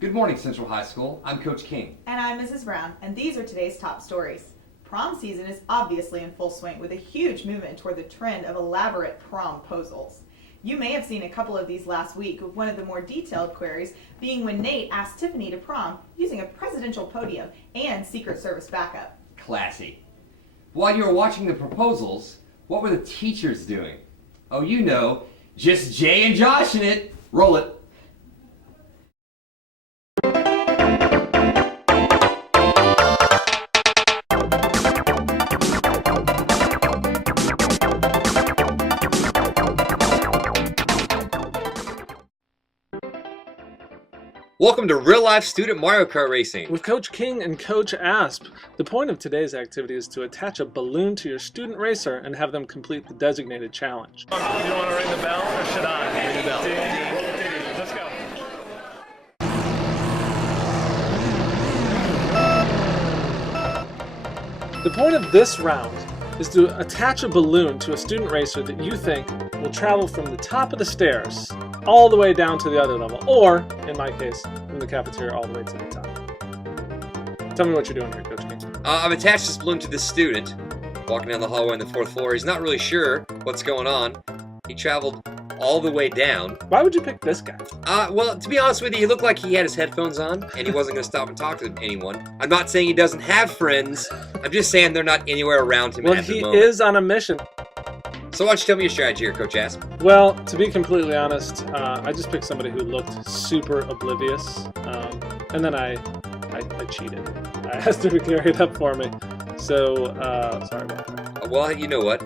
Good morning, Central High School. I'm Coach King. And I'm Mrs. Brown, and these are today's top stories. Prom season is obviously in full swing with a huge movement toward the trend of elaborate promposals. You may have seen a couple of these last week, with one of the more detailed queries being when Nate asked Tiffany to prom using a presidential podium and Secret Service backup. Classy. While you were watching the proposals, what were the teachers doing? Oh, you know, just Jay and Josh in it. Roll it. Welcome to Real Life Student Mario Kart Racing. With Coach King and Coach Asp, the point of today's activity is to attach a balloon to your student racer and have them complete the designated challenge. You want to ring the bell or should I? Ring the bell. Let's go. The point of this round is to attach a balloon to a student racer that you think will travel from the top of the stairs all the way down to the other level, or, in my case, from the cafeteria all the way to the top. Tell me what you're doing here, Coach King. I've attached this balloon to this student walking down the hallway on the 4th floor. He's not really sure what's going on. He traveled all the way down. Why would you pick this guy? Well, to be honest with you, he looked like he had his headphones on and he wasn't going to stop and talk to anyone. I'm not saying he doesn't have friends. I'm just saying they're not anywhere around him at the moment. He is on a mission. So why don't you tell me your strategy here, Coach Asp? Well, to be completely honest, I just picked somebody who looked super oblivious, and then I cheated. I asked her to carry it up for me. So, sorry about that. Well, you know what?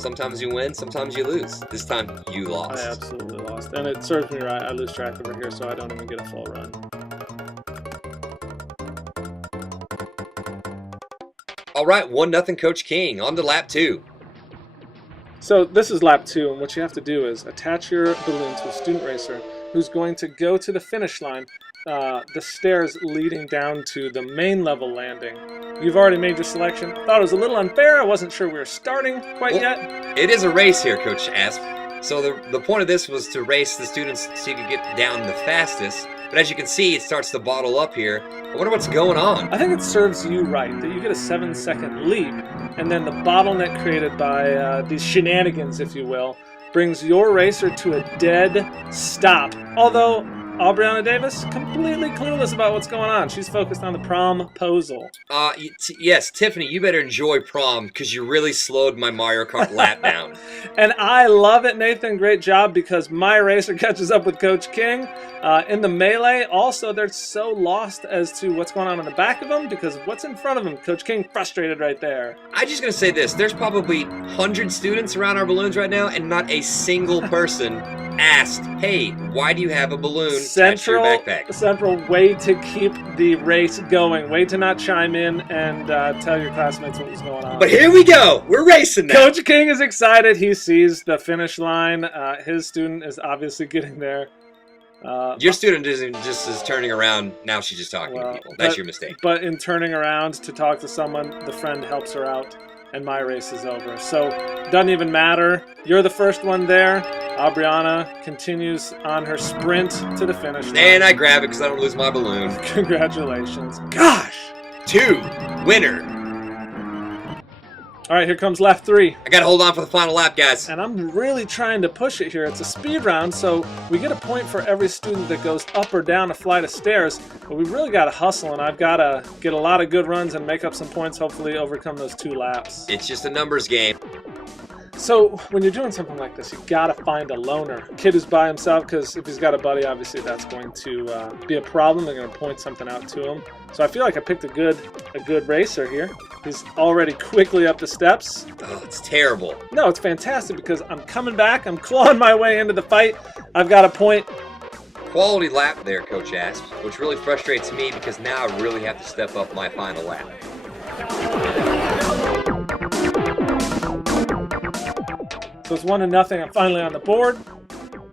Sometimes you win, sometimes you lose. This time, you lost. I absolutely lost. And it serves me right. I lose track over here, so I don't even get a full run. All right, 1-0 Coach King. On to lap 2. So this is lap 2, and what you have to do is attach your balloon to a student racer who's going to go to the finish line, the stairs leading down to the main level landing. You've already made your selection. Thought it was a little unfair. I wasn't sure we were starting quite yet. It is a race here, Coach Asp. So the point of this was to race the students so you could get down the fastest. But as you can see, it starts to bottle up here. I wonder what's going on. I think it serves you right that you get a 7-second lead, and then the bottleneck created by these shenanigans, if you will, brings your racer to a dead stop. Although Aubriana Davis, completely clueless about what's going on. She's focused on the promposal. Yes, Tiffany, you better enjoy prom because you really slowed my Mario Kart lap down. And I love it, Nathan. Great job, because my racer catches up with Coach King. In the melee, also, they're so lost as to what's going on in the back of them because of what's in front of them. Coach King frustrated right there. I'm just going to say this. There's probably 100 students around our balloons right now, and not a single person asked, hey, why do you have a balloon attached to your backpack? Central, way to keep the race going. Way to not chime in and tell your classmates what was going on. But here we go. We're racing now. Coach King is excited. He sees the finish line. His student is obviously getting there. Your student just is turning around. Now she's just talking to people. That's your mistake. But in turning around to talk to someone, the friend helps her out, and my race is over. So, doesn't even matter. You're the first one there. Aubriana continues on her sprint to the finish line. And I grab it because I don't lose my balloon. Congratulations. Gosh! 2. Winner. All right, here comes lap 3. I got to hold on for the final lap, guys. And I'm really trying to push it here. It's a speed round, so we get a point for every student that goes up or down a flight of stairs. But we really got to hustle, and I've got to get a lot of good runs and make up some points, hopefully overcome those 2 laps. It's just a numbers game. So when you're doing something like this, you gotta find a loner. A kid who's by himself, because if he's got a buddy, obviously that's going to be a problem. They're going to point something out to him. So I feel like I picked a good racer here. He's already quickly up the steps. Oh, it's terrible. No, it's fantastic because I'm coming back. I'm clawing my way into the fight. I've got a point. Quality lap there, Coach Asp, which really frustrates me because now I really have to step up my final lap. So it's 1-0. I'm finally on the board.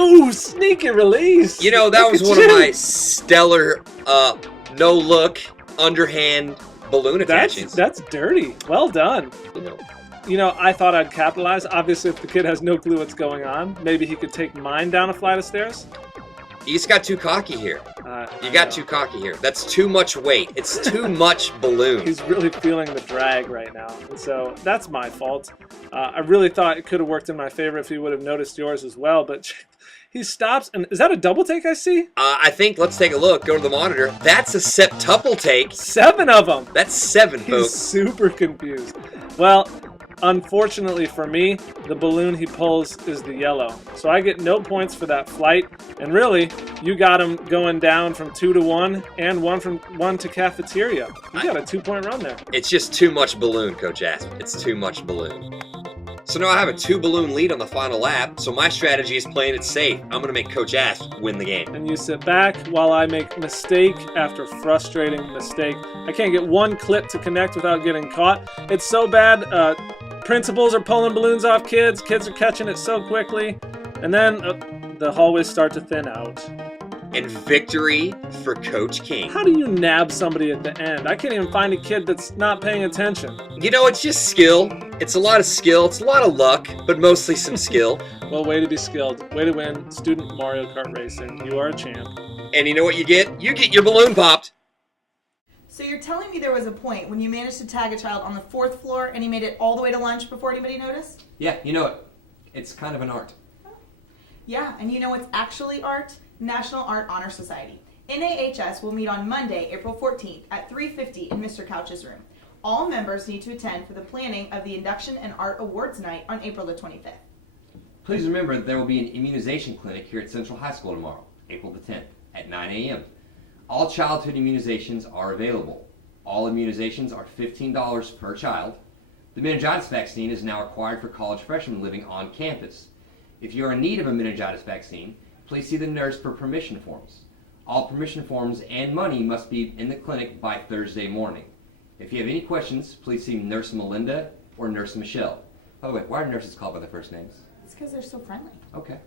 Ooh, sneaky release. You know, that was one of my stellar, no-look, underhand balloon attachments. That's dirty. Well done. You know, I thought I'd capitalize. Obviously, if the kid has no clue what's going on, maybe he could take mine down a flight of stairs. You just got too cocky here. You I got know. too cocky here. That's too much weight. It's too much balloon. He's really feeling the drag right now, and so that's my fault. I really thought it could have worked in my favor if he would have noticed yours as well, but he stops, and is that a double take I see? I think, let's take a look. Go to the monitor. That's a septuple take. 7 of them! That's 7, He's folks. super confused. Well, unfortunately for me, the balloon he pulls is the yellow. So I get no points for that flight. And really, you got him going down from 2 to 1 and 1 from 1 to cafeteria. You got a 2-point run there. It's just too much balloon, Coach Asp. It's too much balloon. So now I have a 2-balloon lead on the final lap, so my strategy is playing it safe. I'm going to make Coach Asp win the game. And you sit back while I make mistake after frustrating mistake. I can't get one clip to connect without getting caught. It's so bad. Principals are pulling balloons off kids. Kids are catching it so quickly. And then the hallways start to thin out. And victory for Coach King. How do you nab somebody at the end? I can't even find a kid that's not paying attention. You know, it's just skill. It's a lot of skill. It's a lot of luck, but mostly some skill. Well, way to be skilled. Way to win Student Mario Kart Racing. You are a champ. And you know what you get? You get your balloon popped. So you're telling me there was a point when you managed to tag a child on the 4th floor and he made it all the way to lunch before anybody noticed? Yeah, you know it. It's kind of an art. Yeah, and you know what's actually art? National Art Honor Society. NAHS will meet on Monday, April 14th at 3:50 in Mr. Couch's room. All members need to attend for the planning of the Induction and Art Awards Night on April the 25th. Please remember that there will be an immunization clinic here at Central High School tomorrow, April the 10th, at 9 a.m. All childhood immunizations are available. All immunizations are $15 per child. The meningitis vaccine is now required for college freshmen living on campus. If you are in need of a meningitis vaccine, please see the nurse for permission forms. All permission forms and money must be in the clinic by Thursday morning. If you have any questions, please see Nurse Melinda or Nurse Michelle. By the way, why are nurses called by their first names? It's because they're so friendly. Okay.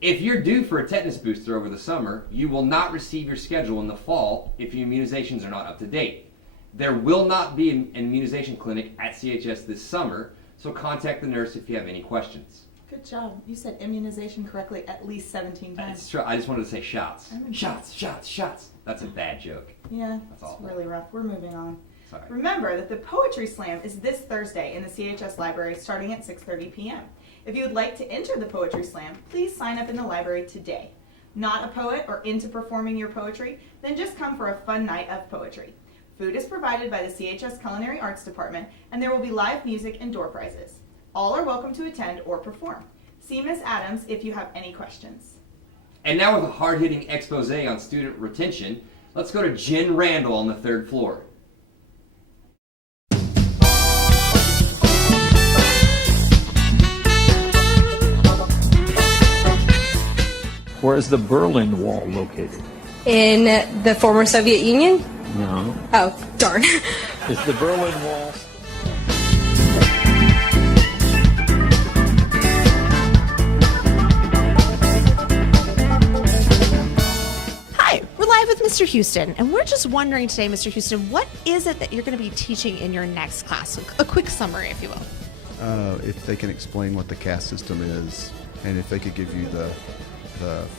If you're due for a tetanus booster over the summer, you will not receive your schedule in the fall if your immunizations are not up to date. There will not be an immunization clinic at CHS this summer, so contact the nurse if you have any questions. Good job. You said immunization correctly at least 17 times. That's true. I just wanted to say shots. I'm Shots, shots, shots. That's a bad joke. Yeah, That's it's awful. really rough. We're moving on. Sorry. Remember that the Poetry Slam is this Thursday in the CHS Library starting at 6:30 p.m. If you would like to enter the Poetry Slam, please sign up in the library today. Not a poet or into performing your poetry? Then just come for a fun night of poetry. Food is provided by the CHS Culinary Arts Department, and there will be live music and door prizes. All are welcome to attend or perform. See Ms. Adams if you have any questions. And now with a hard-hitting expose on student retention, let's go to Jen Randall on the 3rd floor. Where is the Berlin Wall located? In the former Soviet Union? No. Oh, darn. Is the Berlin Wall... Hi, we're live with Mr. Houston, and we're just wondering today, Mr. Houston, what is it that you're going to be teaching in your next class? A quick summary, if you will. If they can explain what the caste system is, and if they could give you the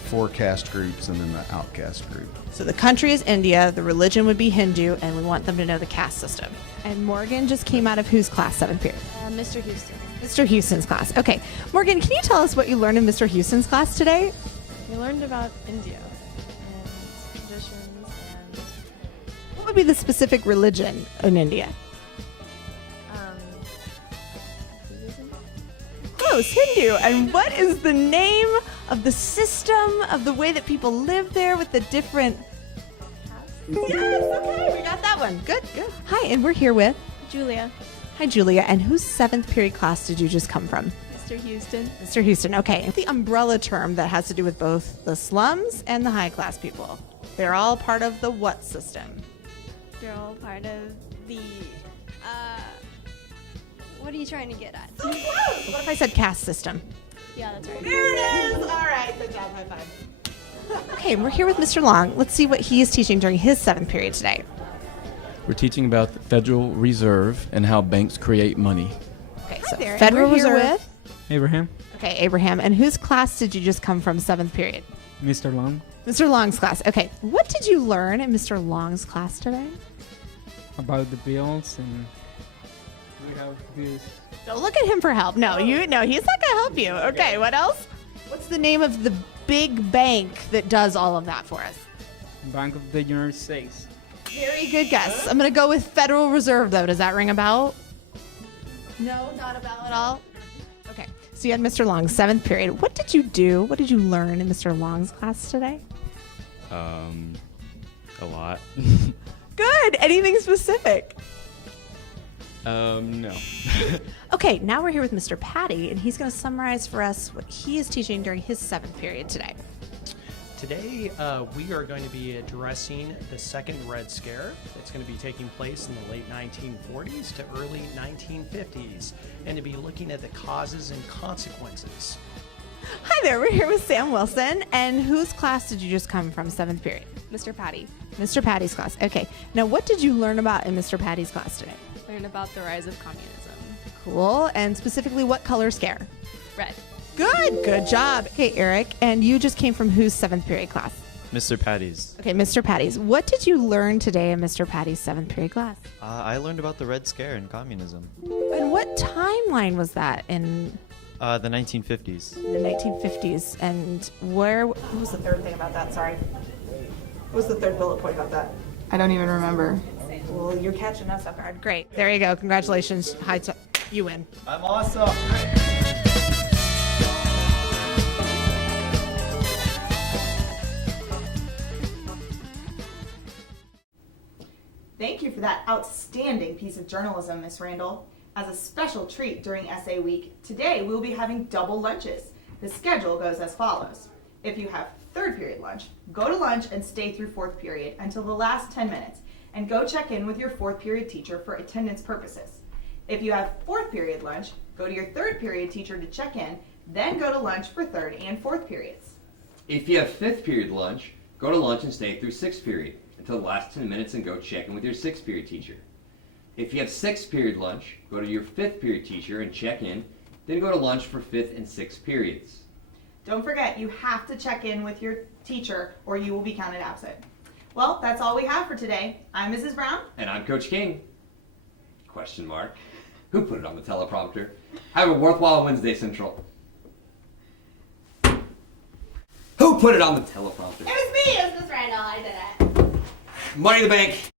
four caste groups and then the outcast group. So the country is India, the religion would be Hindu, and we want them to know the caste system. And Morgan just came out of whose class, 7th period? Mr. Houston. Mr. Houston's class. Okay. Morgan, can you tell us what you learned in Mr. Houston's class today? We learned about India and traditions and What would be the specific religion in India? Buddhism. Close, Hindu. And what is the name of the system of the way that people live there with the different... Yes, okay, we got that one. Good, good. Hi, and we're here with... Julia. Hi, Julia. And whose 7th period class did you just come from? Mr. Houston. Mr. Houston, okay. The umbrella term that has to do with both the slums and the high class people. They're all part of the what system? They're all part of the, what are you trying to get at? What if I said caste system? Yeah, that's right. There it is! All right, good job, high five. Okay, we're here with Mr. Long. Let's see what he is teaching during his 7th period today. We're teaching about the Federal Reserve and how banks create money. Okay, Hi so there, and Federal we're here Reserve. with Abraham? Okay, Abraham. And whose class did you just come from 7th period? Mr. Long. Mr. Long's class. Okay. What did you learn in Mr. Long's class today? About the bills, and we have this. Don't look at him for help. No, he's not gonna help you. Okay, what else? What's the name of the big bank that does all of that for us? Bank of the United States. Very good guess. I'm gonna go with Federal Reserve though. Does that ring a bell? No, not a bell at all. Okay. So you had Mr. Long's 7th period. What did you do? What did you learn in Mr. Long's class today? A lot. Good. Anything specific? No. Okay, now we're here with Mr. Patty, and he's going to summarize for us what he is teaching during his 7th period today. Today, we are going to be addressing the second Red Scare that's going to be taking place in the late 1940s to early 1950s, and to be looking at the causes and consequences. Hi there, we're here with Sam Wilson, and whose class did you just come from, 7th period? Mr. Patty. Mr. Patty's class. Okay, now what did you learn about in Mr. Patty's class today? Learn about the rise of communism. Cool, and specifically what color scare? Red. Good job. Okay, Eric, and you just came from whose 7th period class? Mr. Patty's. Okay, Mr. Patty's. What did you learn today in Mr. Patty's 7th period class? I learned about the Red Scare and communism. And what timeline was that in? The 1950s. The 1950s. And what was the third thing about that? Sorry. What was the third bullet point about that? I don't even remember. Well, you're catching us off guard. Great. There you go. Congratulations. You win. I'm awesome. Thank you for that outstanding piece of journalism, Miss Randall. As a special treat during essay week, today we'll be having double lunches. The schedule goes as follows. If you have 3rd period lunch, go to lunch and stay through 4th period until the last 10 minutes, and go check in with your 4th period teacher for attendance purposes. If you have 4th period lunch, go to your 3rd period teacher to check in, then go to lunch for 3rd and 4th periods. If you have 5th period lunch, go to lunch and stay through 6th period until the last 10 minutes and go check in with your 6th period teacher. If you have 6th period lunch, go to your 5th period teacher and check in, then go to lunch for 5th and 6th periods. Don't forget, you have to check in with your teacher or you will be counted absent. Well, that's all we have for today. I'm Mrs. Brown. And I'm Coach King. Question mark. Who put it on the teleprompter? Have a worthwhile Wednesday, Central. Who put it on the teleprompter? It was me. It was Miss Randall. I did it. Money in the bank.